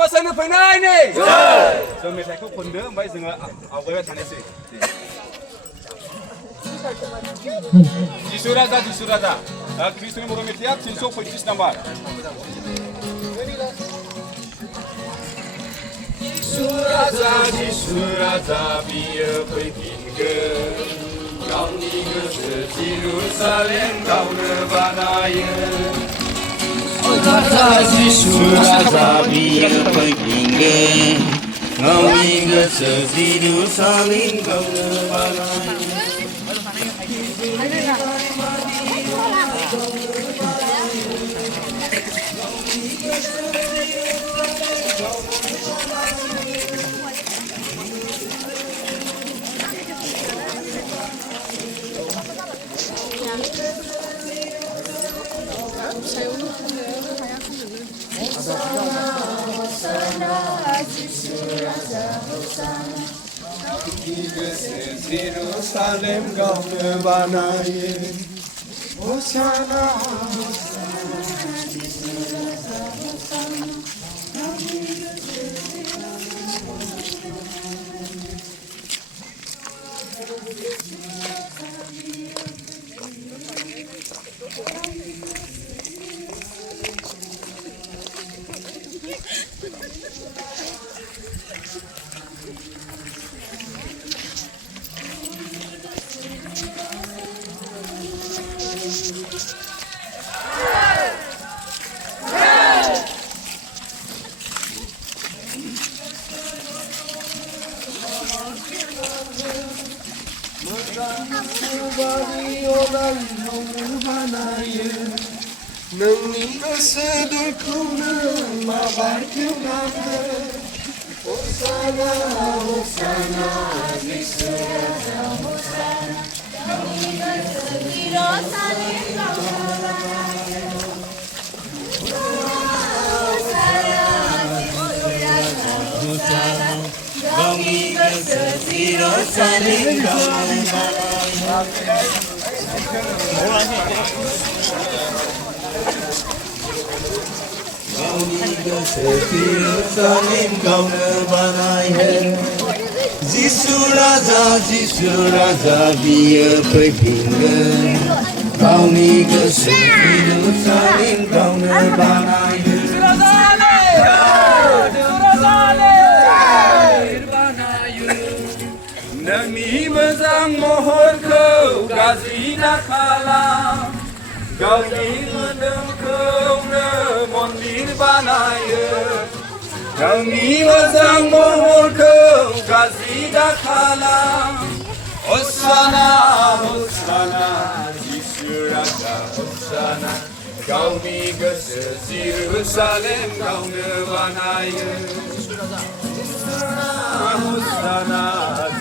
बोसोरनो फैनाय नै जों मेथाइखौ खनदो ओमफ्राय जोङो आवगायबाय थानायसै जिसु राजा ख्रिस्ट'नि बर' मेथाइया 335 नाम्बार जिसु राजा बियो फैफिनगोन गावनि गोसो जेरुसालेम गावनो बानायो जिसु राजा बियो फैफिनगोन गावनि गोसो जेरुसालेम गावनो बानायो Jerusalem gaunu banaye Hosanna नोंनि गोसो दुखुनो माबायदिनांगो Hosanna Hosanna जिसु राजा Hosanna गावनि गोसो जेरुसालेम गावनि गोसो Jerusalem Jerusalem gaunu banaye Jisu raja biyo fैफिनगोन गावनि गोसो Jerusalem gaunu banaye नोंनि मोजां महरखौ गाज्रि दाखालाम गावनि मोदोमखौनो मन्दिर बानायो गावनि मोजां महरखौ गाज्रि दाखालाम Hosanna Hosanna जिसु राजा Hosanna गावनि गोसो जेरुसालेम गावनो बानायो Hosanna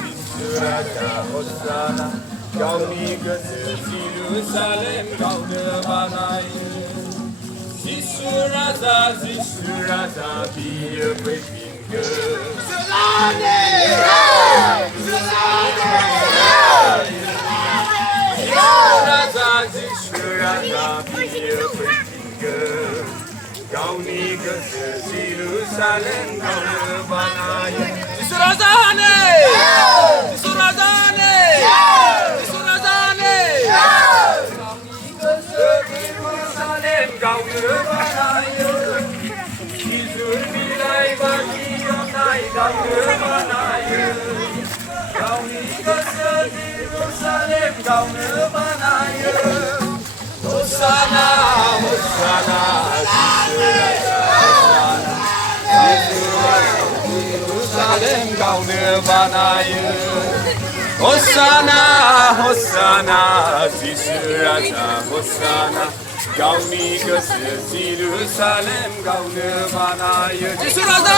जिसु राजा Hosanna गावनि गोसो जेरुसालेम गावनो बानायो जिसु राजा बियो फैफिनगोन जिसु राजा बियो फैफिनगोन गावनि गोसो जेरुसालेम गावनो बानायो जिसु राजा गावनो बानायो इजुर बिलाइ बायदि अन्नाय गावनो बानायो गावनि गोसो जेरुसालेम गावनो बानायो Hosanna Hosanna Jerusalem गावनो बानायो Hosanna Hosanna जिसु राजा Hosanna गावनि गोसो जेरुसालेम गावनो बानायो जिसु राजा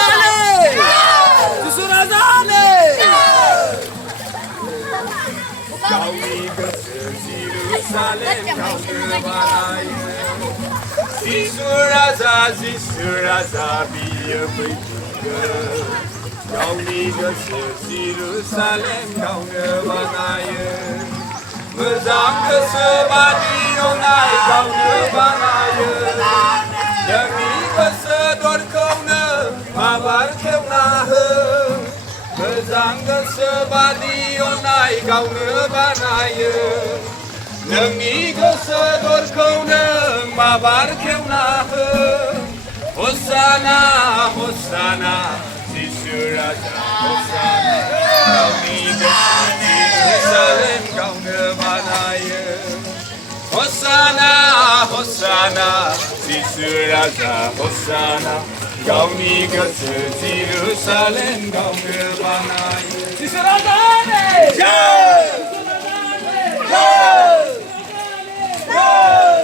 गावनि गोसो जेरुसालेम गावनो बानायो जिसु राजा बियो फैफिनगोन गावनि गोसो जेरुसालेम गावनो बानायो मोजां गोसो बादि अननाय गावनो बानायो जोंनि गोसो दरखौनो मोजां गोसो बादि अननाय गावनो बानायो नोंनि गोसो दरखौ नों माबार खेवना हो हसाना हसाना जिसु राजा हसाना गावनि गोसो गावनो बानायो हसाना हसाना जिसु राजा हसाना गावनि गोसो जेरुसालेम गावनो बानायो जिसु राजानि जय जय जय